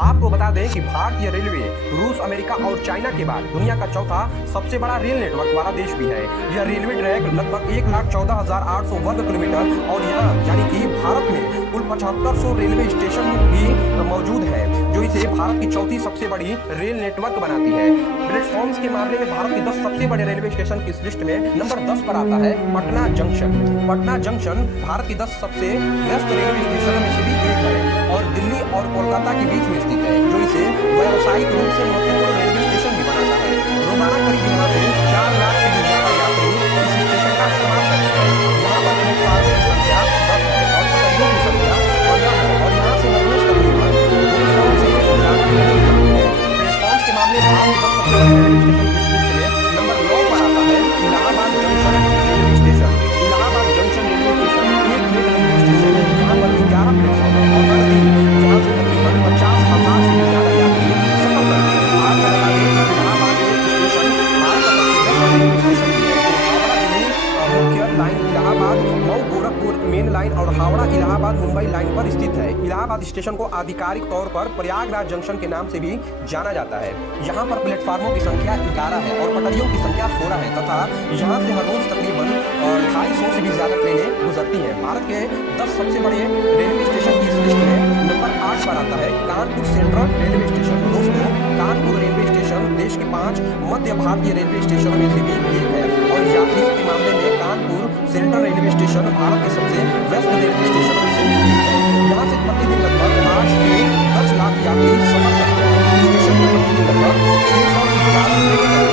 आपको बता दें कि भारतीय रेलवे रूस, अमेरिका और चाइना के बाद दुनिया का चौथा सबसे बड़ा रेल नेटवर्क वाला देश भी है। यह रेलवे ट्रैक लगभग 1,14,800 वर्ग किलोमीटर और यहाँ यानी कि भारत में कुल 7500 रेलवे स्टेशन भी मौजूद है, जो इसे भारत की चौथी सबसे बड़ी रेल नेटवर्क बनाती है। प्लेटफॉर्म्स के मामले में भारत के 10 सबसे बड़े रेलवे स्टेशन की इस लिस्ट में नंबर 10 पर आता है पटना जंक्शन। पटना जंक्शन भारत की 10 सबसे व्यस्त रेलवे स्टेशनों में से भी एक है और दिल्ली और कोलकाता के बीच में स्थित है, जो इसे व्यावसायिक रूप से महत्वपूर्ण रेलवे स्टेशन भी बनाता है। रोजाना करीब यहाँ से 4 लाख से भी ज्यादा यात्री इस स्टेशन का इस्तेमाल करते हैं। यहाँ पर प्लेटफार्मों की संख्या 10 है और पटरियों की संख्या 15 है और यहाँ से हर रोज तकरीबन 200 से ज्यादा ट्रेन चलती है। प्लेटफॉर्म्स के मामले में भारत के 10 सबसे बड़े रेलवे स्टेशन की लिस्ट में नंबर 9 पर आता है Allahabad junction railway station. Allahabad junction railway station एक ग्रेड रेलवे स्टेशन है। यहाँ पर 11 प्लेटफॉर्म है और हर दिन यहाँ से तकरीबन 50,000 से ज्यादा यात्री सफर करते हैं। आपको बता दें कि इलाहाबाद स्टेशन भारत का सबसे व्यस्त रेलवे स्टेशन भी है। हावड़ा दिल्ली मुख्य line Allahabad Mau Gorakhpur main line और हावड़ा इलाहाबाद मुंबई लाइन पर स्थित है। इलाहाबाद स्टेशन को आधिकारिक तौर पर प्रयागराज जंक्शन के नाम से भी जाना जाता है। यहाँ पर प्लेटफार्मों की संख्या 11 है और पटरियों की संख्या 16 है तथा यहाँ से हर रोज तकरीबन 250 से भी ज्यादा ट्रेनें गुजरती हैं। भारत के 10 सबसे बड़े रेलवे स्टेशन की इस लिस्ट में नंबर 8 पर आता है कानपुर सेंट्रल रेलवे स्टेशन। दोस्तों, कानपुर रेलवे स्टेशन देश के 5 मध्य भारतीय रेलवे स्टेशनों में से भी एक है और यात्रियों के मामले में Kanpur central railway station Bharat के सबसे व्यस्त रेलवे स्टेशनों में से भी एक है। यहाँ से प्रतिदिन लगभग 8 से 10 लाख यात्री सफर करते हैं। स्टेशन पर प्रतिदिन लगभग 300 से ज्यादा ट्रेनें चलती हैं।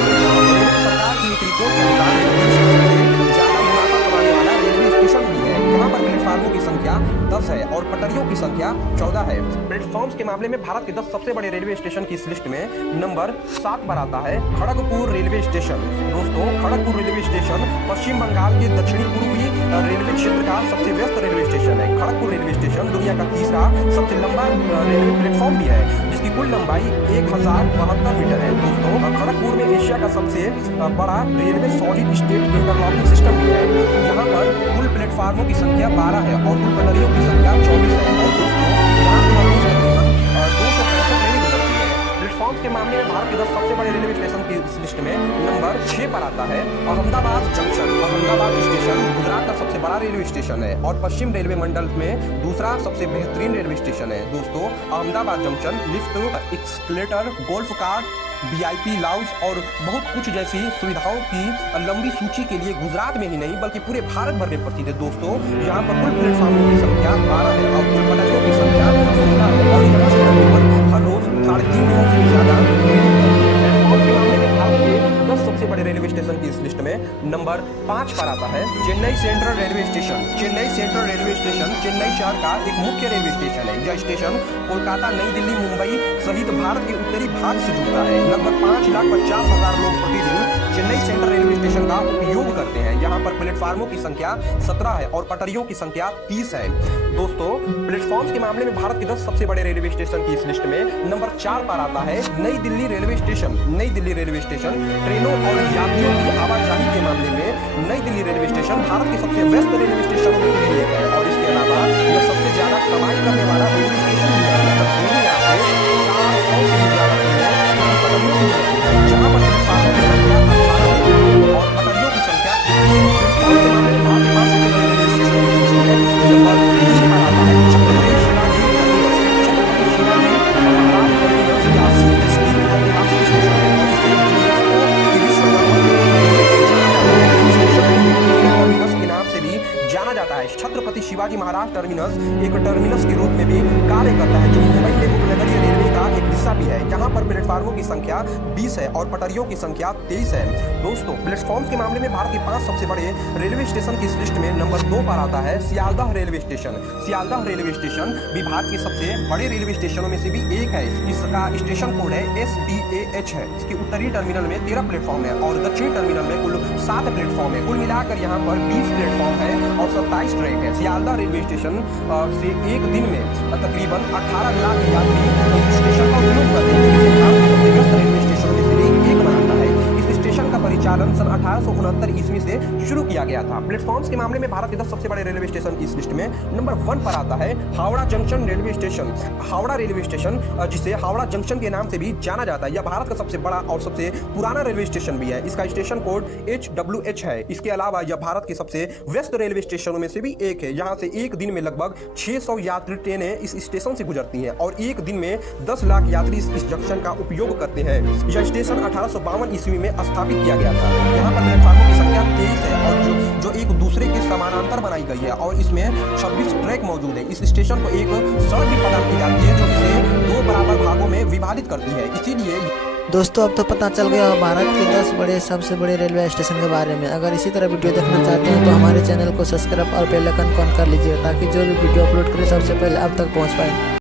सरकार की एक रिपोर्ट के अनुसार ज्यादा मुनाफा कमाने वाला रेलवे स्टेशन भी है। यहाँ पर प्लेटफार्मों की संख्या 10 है और पटरियों की संख्या 14 है। प्लेटफॉर्म्स के मामले में भारत के 10 सबसे बड़े रेलवे स्टेशन की इस लिस्ट में नंबर 7 पर आता है खड़गपुर रेलवे स्टेशन। दोस्तों, खड़गपुर रेलवे स्टेशन पश्चिम बंगाल के दक्षिणी पूर्वी रेलवे क्षेत्र का सबसे व्यस्त रेलवे स्टेशन है। खड़गपुर रेलवे स्टेशन दुनिया का तीसरा सबसे लंबा रेलवे प्लेटफॉर्म भी है, जिसकी कुल लंबाई 1072 मीटर है। दोस्तों, खड़गपुर में एशिया का सबसे बड़ा railway solid state interlocking system भी है। यहाँ पर कुल प्लेटफार्मों की संख्या 12 है और कुल पटरियों की संख्या 24 है और दोस्तों यहाँ से हर रोज तकरीबन 265 ट्रेनें गुजरती है। प्लेटफॉर्म्स के मामले में भारत के 10 सबसे बड़े रेलवे स्टेशन की इस लिस्ट में नंबर 6 पर आता है अहमदाबाद जंक्शन। अहमदाबाद स्टेशन गुजरात का सबसे बड़ा रेलवे स्टेशन है और पश्चिम रेलवे मंडल में दूसरा सबसे बेहतरीन रेलवे स्टेशन है। दोस्तों, Ahmedabad junction lift, escalator, golf cart, VIP lounge और बहुत कुछ जैसी सुविधाओं की लंबी सूची के लिए गुजरात में ही नहीं बल्कि पूरे भारत भर में प्रसिद्ध है। दोस्तों, यहाँ पर कुल प्लेटफॉर्मों की संख्या 12 है और कुल पटरियों की संख्या 16 है और यहाँ से तकरीबन हर रोज 350 से ज्यादा प्लेटफॉर्म के मामले में भारत के 10 सबसे बड़े रेलवे स्टेशन की इस लिस्ट में नंबर 5 पर आता है Chennai central railway station. Chennai central railway station Chennai शहर का एक मुख्य रेलवे स्टेशन है। यह स्टेशन कोलकाता, नई दिल्ली, मुंबई सहित भारत के उत्तरी भाग से जुड़ता है। लगभग 5,50,000 लोग प्रतिदिन चेन्नई सेंट्रल रेलवे स्टेशन का उपयोग करते हैं। यहाँ पर प्लेटफार्मों की संख्या 17 है और पटरियों की संख्या 30 है। दोस्तों, प्लेटफॉर्म्स के मामले में भारत के 10 सबसे बड़े रेलवे स्टेशन की इस लिस्ट में नंबर 4 पर आता है नई दिल्ली रेलवे स्टेशन। नई दिल्ली रेलवे स्टेशन ट्रेनों और यात्रियों की आवाजाही के मामले में नई दिल्ली रेलवे स्टेशन भारत के सबसे व्यस्त रेलवे स्टेशनों में से एक है और इसके अलावा यह सबसे ज्यादा कमाई करने वाला रेलवे स्टेशन भी है। दुनिया से 400 से ज्यादा जहाँ पर प्लेटफार्मों की संख्या 18 और पटरियों की संख्या 20 है। छत्रपति शिवाजी महाराज टर्मिनस एक टर्मिनस के रूप में भी कार्य करता है, जो मुंबई में उपनगरीय रेलवे का एक हिस्सा भी है। यहाँ पर प्लेटफार्मों की संख्या 20 है और पटरियों की संख्या 23 है। दोस्तों, प्लेटफॉर्म्स के मामले में भारत के 5 सबसे बड़े रेलवे स्टेशन की इस लिस्ट में नंबर 2 पर आता है Sealdah railway station. Sealdah railway station भी भारत के सबसे बड़े रेलवे स्टेशनों में से भी एक है। इसका स्टेशन कोड है SDAH है। इसके उत्तरी टर्मिनल में 13 प्लेटफॉर्म है और दक्षिणी टर्मिनल में कुल 7 प्लेटफॉर्म है। कुल मिलाकर यहाँ पर 20 प्लेटफॉर्म है और 27 ट्रैक है। सियालदह रेलवे स्टेशन से एक दिन में तकरीबन 18 लाख यात्री इस स्टेशन का उपयोग करते हैं। भारत के सबसे व्यस्त रेलवे स्टेशन में से एक बनाता है। इस स्टेशन का परिचालन सन 1869 ईस्वी से शुरू किया गया था। होगा। प्लेटफॉर्म्स के मामले में भारत के 10 सबसे बड़े रेलवे स्टेशन की इस लिस्ट में नंबर 1 पर आता है Howrah junction railway station. Howrah railway station, जिसे हावड़ा जंक्शन के नाम से भी जाना जाता है, यह भारत का सबसे बड़ा और सबसे पुराना रेलवे स्टेशन भी है। इसका स्टेशन कोड HWH है। इसके अलावा यह भारत के सबसे व्यस्त रेलवे स्टेशनों में से भी एक है। यहाँ से एक दिन में लगभग 600 यात्री ट्रेनें इस स्टेशन से गुजरती हैं और एक दिन में 10 लाख यात्री इस जंक्शन का उपयोग करते हैं। यह स्टेशन 1852 ईस्वी में स्थापित किया गया था। यहाँ पर प्लेटफार्मों की संख्या 23 है और जो एक दूसरे के समानांतर बनाई गई है और इसमें 26 ट्रैक मौजूद है। इस स्टेशन को एक सड़क भी प्रदान की जाती है जो इसे 2 बराबर भागों में विभाजित करती है। इसीलिए दोस्तों अब तो पता चल गया भारत के 10 सबसे बड़े रेलवे स्टेशन के बारे में। अगर इसी तरह वीडियो देखना चाहते हैं तो हमारे चैनल को सब्सक्राइब और बेल आइकन ऑन कर लीजिए ताकि जो भी वीडियो अपलोड करें सबसे पहले आप तक पहुंच पाए।